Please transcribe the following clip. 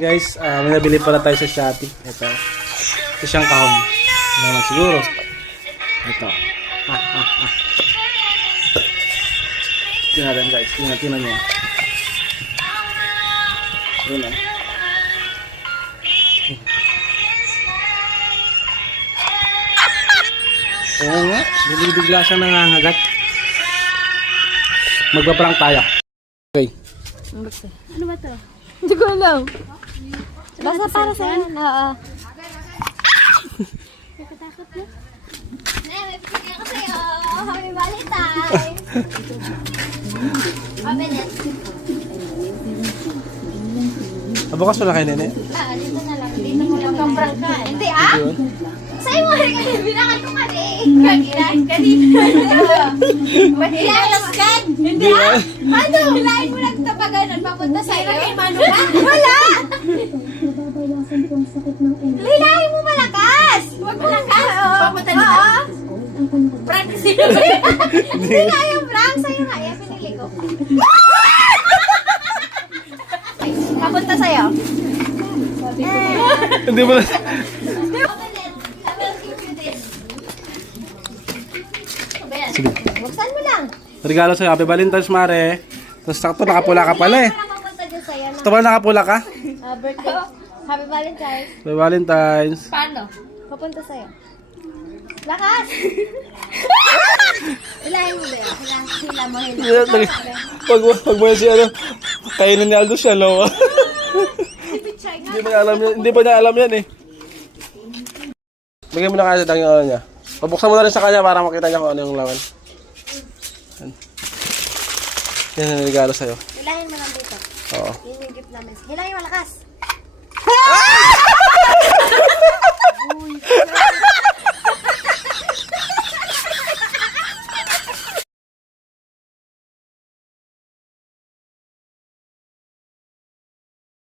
Hey guys, may nabili pala tayo sa Shopee. Ito. Ito siyang kahon. Naman siguro. Ito. Tingnan natin guys. Tingnan nyo. Ayun na. Oo nga. Bigla siya nangangagat. Magpaprank tayo. Okay. Ano ba to? Hindi ko alam. Basta para sa yan. Oo. Nakatakot na? May pili ako sa'yo. Happy Valentine. Openet. Bukas wala kayo, nene? Dito na lang. Dito mo lang prank ka. Hindi sa'yo mo rin kasi binakan ko ka kanina. Ilalaskan. Hindi Ano? Hilahin mo lang ito pag ganun. Papunta sa'yo. Mano ba? Wala! Hilahin mo malakas. Huwag malakas. Papunta nito. Prank sa'yo. Hindi nga yung prank. Sa'yo nga. Yan, pinili ko. Papunta sa'yo. Hindi mo na. Sige. Buksan mo lang. Regalo sa'yo. Happy Valentine's, Mare. Tapos sakto nakapula ka pala eh. Papunta dyan sa'yo. Sakto pala nakapula ka? Birthday. Happy Valentine's. Happy Valentine's. Paano? Papunta sa'yo. Lakas! Hilahin mo ba yun? Hila mo, hila. Pag mo si ano, kainin ni Aldo siya, no? Hindi pa niya alam yan. Hindi pa niya alam yan eh. Bigyan mo na kasi yung ano niya. Pabuksan mo na rin sa kanya para makita niya kung ano yung laman. Yan ang regalo sa'yo. Hilahin mo lang dito. Oo. Yun yung gift namin. Hilahin mo lakas.